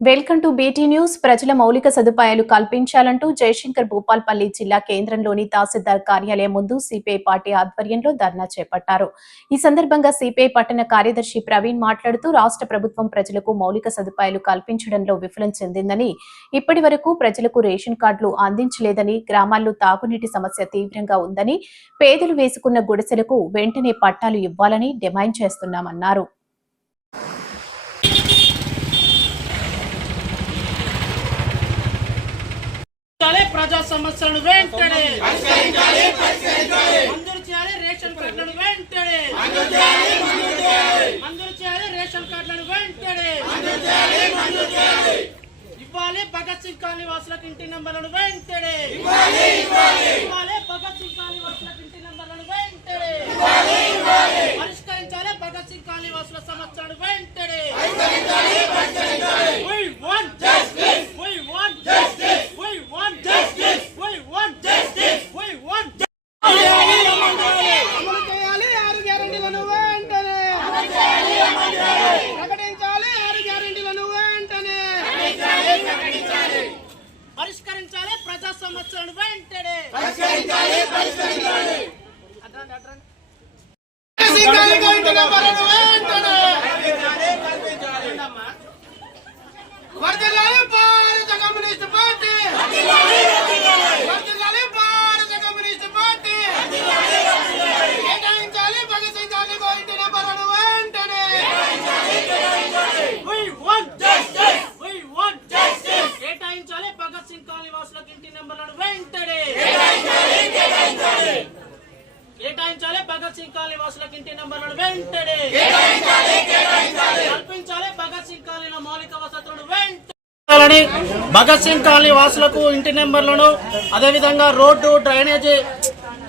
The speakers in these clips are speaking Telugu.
Welcome to BT news. ప్రజల మౌలిక సదుపాయాలు కల్పించాలంటూ జయశంకర్ భూపాల్పల్లి జిల్లా కేంద్రంలోని తహసీల్దార్ కార్యాలయం ముందు సిపిఐ పార్టీ ఆధ్వర్యంలో ధర్నా చేపట్టారు. ఈ సందర్భంగా సిపిఐ పట్టణ కార్యదర్శి ప్రవీణ్ మాట్లాడుతూ రాష్ట్ర ప్రభుత్వం ప్రజలకు మౌలిక సదుపాయాలు కల్పించడంలో విఫలం చెందిందని ఇప్పటి వరకు ప్రజలకు రేషన్ కార్డులు అందించలేదని గ్రామాల్లో తాగునీటి సమస్య తీవ్రంగా ఉందని పేదలు వేసుకున్న గుడిసెలకు వెంటనే పట్టాలు ఇవ్వాలని డిమాండ్ చేస్తున్నామన్నారు పరిష్కరించాలి ప్రజా సమస్యలను వెంటనే మంజూరు చేయాలి రేషన్ కార్డులను వెంటనే మంజూరు చేయాలి రేషన్ కార్డులను వెంటనే ఇవ్వాలి భగత్ సింగ్ కాలనీ వాసులకు ఇంటి నెంబర్లను వెంటనే ఇవ్వాలి భగత్ సింగ్ కాలనీ వాసులకు ఇంటి నెంబర్లను వెంటనే పరిష్కరించాలి భగత్ సింగ్ కాలనీ వాసుల సమస్యలను వెంటనే We want justice. We want justice. We want justice. We want justice. We want justice. అమలు చేయాలి ఆరు గ్యారెంటీలను వెంటనే ప్రకటించాలి ఆరు గ్యారెంటీలను వెంటనే పరిష్కరించాలి ప్రజా సమస్యలను వెంటనే శ్రీకాళి గంట నెంబర్లను వెంటనే వర్ధిల్లాలి భారత కమ్యూనిస్ట్ పార్టీ వర్ధిల్లాలి భారత కమ్యూనిస్ట్ పార్టీ కేటాయించాలి భగత్ సింగ్ గాంధీ ఇంటి నెంబర్లను వెంటనే We want justice. We want justice. కేటాయించాలి భగత్ సింగ్ కాలనీ వాసులకు ఇంటి నెంబర్లను వెంటనే కేటాయించాలి భగత్ సింగ్ కాలనీ వాసులకు ఇంటి నెంబర్లను వెంటనే కల్పించాలి. భగత్ సింగ్ కాలనీలో మౌలిక వసతులను వెంటనే భగత్ సింగ్ కాలనీ వాసులకు ఇంటి నెంబర్లను అదేవిధంగా రోడ్డు డ్రైనేజీ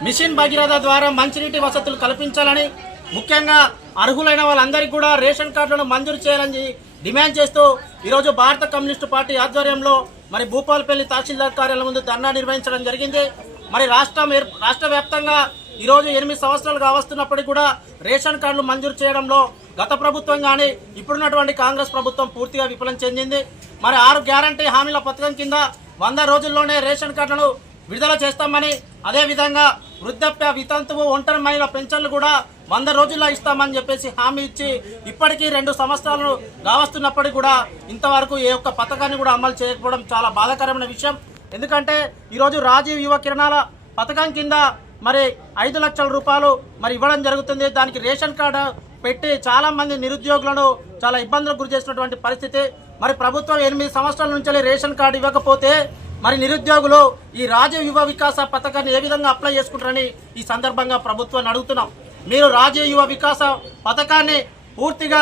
మిషన్ భగీరథ ద్వారా మంచినీటి వసతులు కల్పించాలని ముఖ్యంగా అర్హులైన వాళ్ళందరికీ కూడా రేషన్ కార్డులను మంజూరు చేయాలని డిమాండ్ చేస్తూ ఈరోజు భారత కమ్యూనిస్టు పార్టీ ఆధ్వర్యంలో మరి భూపాలపల్లి తహసీల్దార్ కార్యాలయం ముందు ధర్నా నిర్వహించడం జరిగింది. మరి రాష్ట్రం రాష్ట్ర వ్యాప్తంగా ఈరోజు ఎనిమిది సంవత్సరాలు కావస్తున్నప్పటికీ కూడా రేషన్ కార్డులు మంజూరు చేయడంలో గత ప్రభుత్వం కానీ ఇప్పుడున్నటువంటి కాంగ్రెస్ ప్రభుత్వం పూర్తిగా విఫలం చెందింది. మరి ఆరు గ్యారంటీ హామీల పథకం కింద వంద రోజుల్లోనే రేషన్ కార్డులను విడుదల చేస్తామని అదేవిధంగా వృద్ధాప్య వితంతువు ఒంటరి మహిళ పెన్షన్లు కూడా వంద రోజుల్లో ఇస్తామని చెప్పేసి హామీ ఇచ్చి ఇప్పటికీ రెండు సంవత్సరాలు కావస్తున్నప్పటికీ కూడా ఇంతవరకు ఏ ఒక్క పథకాన్ని కూడా అమలు చేయకపోవడం చాలా బాధాకరమైన విషయం. ఎందుకంటే ఈరోజు రాజీవ్ యువ కిరణాల పథకం కింద మరి ఐదు లక్షల రూపాయలు మరి ఇవ్వడం జరుగుతుంది. దానికి రేషన్ కార్డు పెట్టి చాలామంది నిరుద్యోగులను చాలా ఇబ్బందులకు గురి చేసినటువంటి పరిస్థితి. మరి ప్రభుత్వం ఎనిమిది సంవత్సరాల నుంచి రేషన్ కార్డు ఇవ్వకపోతే మరి నిరుద్యోగులు ఈ రాజీవ్ యువ వికాస పథకాన్ని ఏ విధంగా అప్లై చేసుకుంటారని ఈ సందర్భంగా ప్రభుత్వాన్ని అడుగుతున్నాం. మీరు రాజీవ్ యువ వికాస పథకాన్ని పూర్తిగా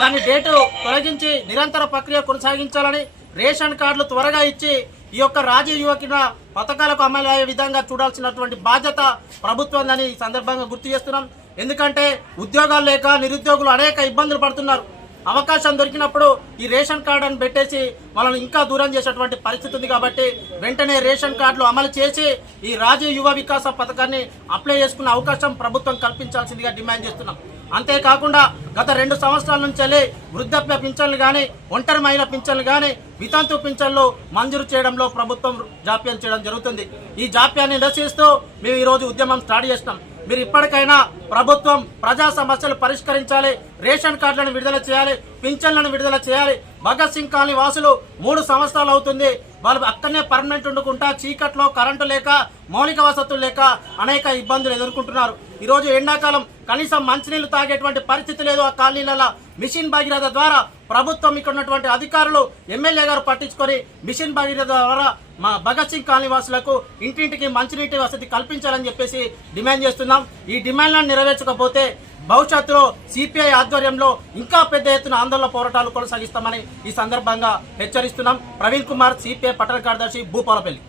దాని డేటు తొలగించి నిరంతర ప్రక్రియ కొనసాగించాలని రేషన్ కార్డులు త్వరగా ఇచ్చి ఈ యొక్క రాజీవ్ యువకిన పథకాలకు అమలు అయ్యే విధంగా చూడాల్సినటువంటి బాధ్యత ప్రభుత్వం ఈ సందర్భంగా గుర్తు చేస్తున్నాం. ఎందుకంటే ఉద్యోగాలు లేక నిరుద్యోగులు అనేక ఇబ్బందులు పడుతున్నారు. అవకాశం దొరికినప్పుడు ఈ రేషన్ కార్డును పెట్టేసి వాళ్ళని ఇంకా దూరం చేసేటువంటి పరిస్థితి ఉంది కాబట్టి వెంటనే రేషన్ కార్డులు అమలు చేసి ఈ రాజీవ్ యువ వికాస పథకాన్ని అప్లై చేసుకునే అవకాశం ప్రభుత్వం కల్పించాల్సిందిగా డిమాండ్ చేస్తున్నాం. అంతేకాకుండా గత రెండు సంవత్సరాల నుంచి వృద్ధాప్య పింఛన్లు కానీ ఒంటరి మహిళ పింఛన్లు కానీ వితంతు పింఛన్లు మంజూరు చేయడంలో ప్రభుత్వం జాప్యం చేయడం జరుగుతుంది. ఈ జాప్యాన్ని నిరసిస్తూ మేము ఈరోజు ఉద్యమం స్టార్ట్ చేసినాం. మీరు ఇప్పటికైనా ప్రభుత్వం ప్రజా సమస్యలు పరిష్కరించాలి రేషన్ కార్డులను విడుదల చేయాలి పింఛన్లను విడుదల చేయాలి. భగత్ సింగ్ కాలనీ వాసులు మూడు సంవత్సరాలు అవుతుంది. వాళ్ళు అక్కడనే పర్మనెంట్ ఉండుకుంటా చీకట్లో కరెంటు లేక మౌలిక వసతులు లేక అనేక ఇబ్బందులు ఎదుర్కొంటున్నారు. ఈరోజు ఎండాకాలం కనీసం మంచినీళ్ళు తాగేటువంటి పరిస్థితి లేదు ఆ కాలనీలలో. మిషన్ భగీరథ ద్వారా ప్రభుత్వం ఇక్కడ ఉన్నటువంటి అధికారులు ఎమ్మెల్యే గారు పట్టించుకొని మిషన్ భగీరథ ద్వారా మా భగత్ సింగ్ కాలనీ వాసులకు ఇంటింటికి మంచినీటి వసతి కల్పించాలని చెప్పేసి డిమాండ్ చేస్తున్నాం. ఈ డిమాండ్లను నెరవేర్చకపోతే భవిష్యత్తులో సిపిఐ ఆధ్వర్యంలో ఇంకా పెద్ద ఎత్తున ఆందోళన పోరాటాలు కొనసాగిస్తామని ఈ సందర్భంగా హెచ్చరిస్తున్నాం. ప్రవీణ్ కుమార్ సిపిఐ పట్టణ కార్యదర్శి భూపాలపల్లి.